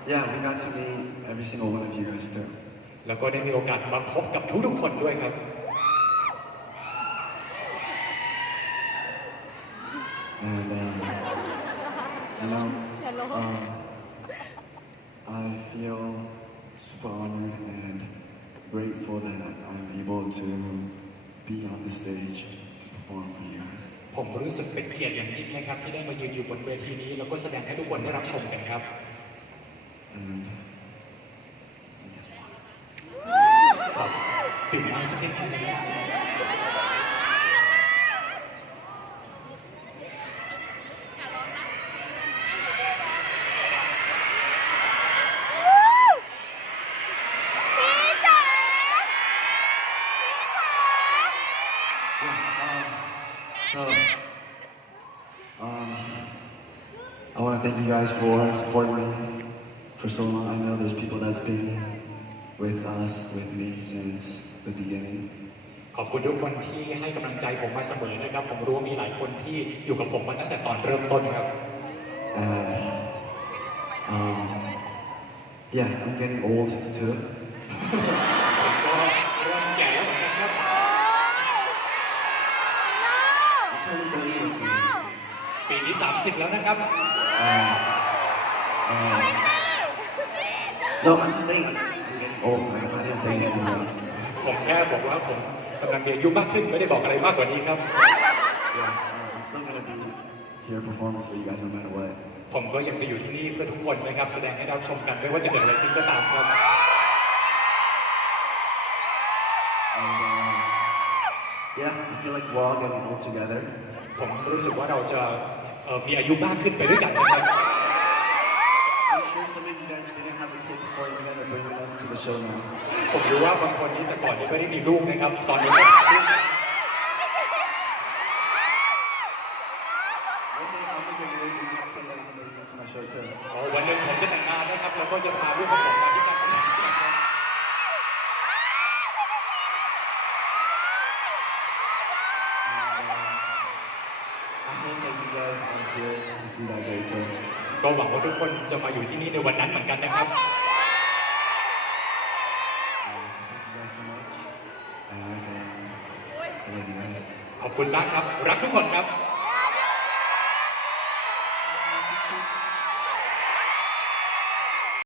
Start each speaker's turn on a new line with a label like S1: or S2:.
S1: Yeah, we got to meet every single one of you guys too.
S2: แล้วก็ได้มีโอกาสมาพบกับทุกๆคนด้วยครับ
S1: And you know, I feel super honored and grateful that I'm able to be on the stage to perform for you guys.
S2: ผมรู้สึกเป็นเกียรติอย่างยิ่งนะครับที่ได้มายืนอยู่บนเวทีนี้แล้วก็แสดงให้ทุกคนได้รับชมกันครับ
S1: And I guess
S2: ครับดื่มน้ำสักนิดนึงนะครับ
S1: So, I want to thank you guys for supporting me for so long. I know there's people that's been with us, with me since the beginning.
S2: ขอบคุณทุกคนที่ให้กำลังใจผมมาเสมอนะครับผมรู้ว่ามีหลายคนที่อยู่กับผมมาตั้งแต่ตอนเริ่มต้นครับ
S1: And yeah, I'm getting old too.
S2: ผมก็เริ่มแก่แล้วเหมือนกันครับ
S1: I'm turning 30 this year.
S2: ปีนี้30แล้วนะครับ
S1: No, I'm just saying I'm getting old. I didn't say anything else.
S2: ผมแค่บอกว่าผมกำลังมีอายุมากขึ้นไม่ได้บอกอะไรมากกว่านี้ครับ
S1: Yeah, I'm still gonna be here performing for you guys no matter what.
S2: ผมก็ยังจะอยู่ที่นี่เพื่อทุกคนนะครับแสดงให้เราชมกันไม่ว่าจะเกิดอะไรขึ้นก็ตามครับ
S1: And yeah, I feel like we're all getting old together.
S2: ผมรู้สึกว่าเราจะมีอายุมากขึ้นไปด้วยกันนะครับ
S1: I'm sure some of you guys didn't have a kid before. You guys are bringing them to the show now.
S2: ผมรู้ว่าบางคนนี้แต่ก่อนนี้ไม่ได้มีลูกนะครับตอนนี้ก็มีลูก
S1: One day I'm gonna get married and have kids and I'm gonna bring them to my show too.
S2: วันหนึ่งผมจะแต่งงานนะครับแล้วก็จะพาลูกของผมมาที่การแสดงที่นะครับ
S1: I hope that you guys are here to see that day too.
S2: ก็หวังว่าทุกคนจะมาอยู่ที่นี่ในวันนั้นเหมือนกันนะครับ
S1: Thank you guys so much. And I love you guys.
S2: ขอบคุณมากครับรักทุกคนครับ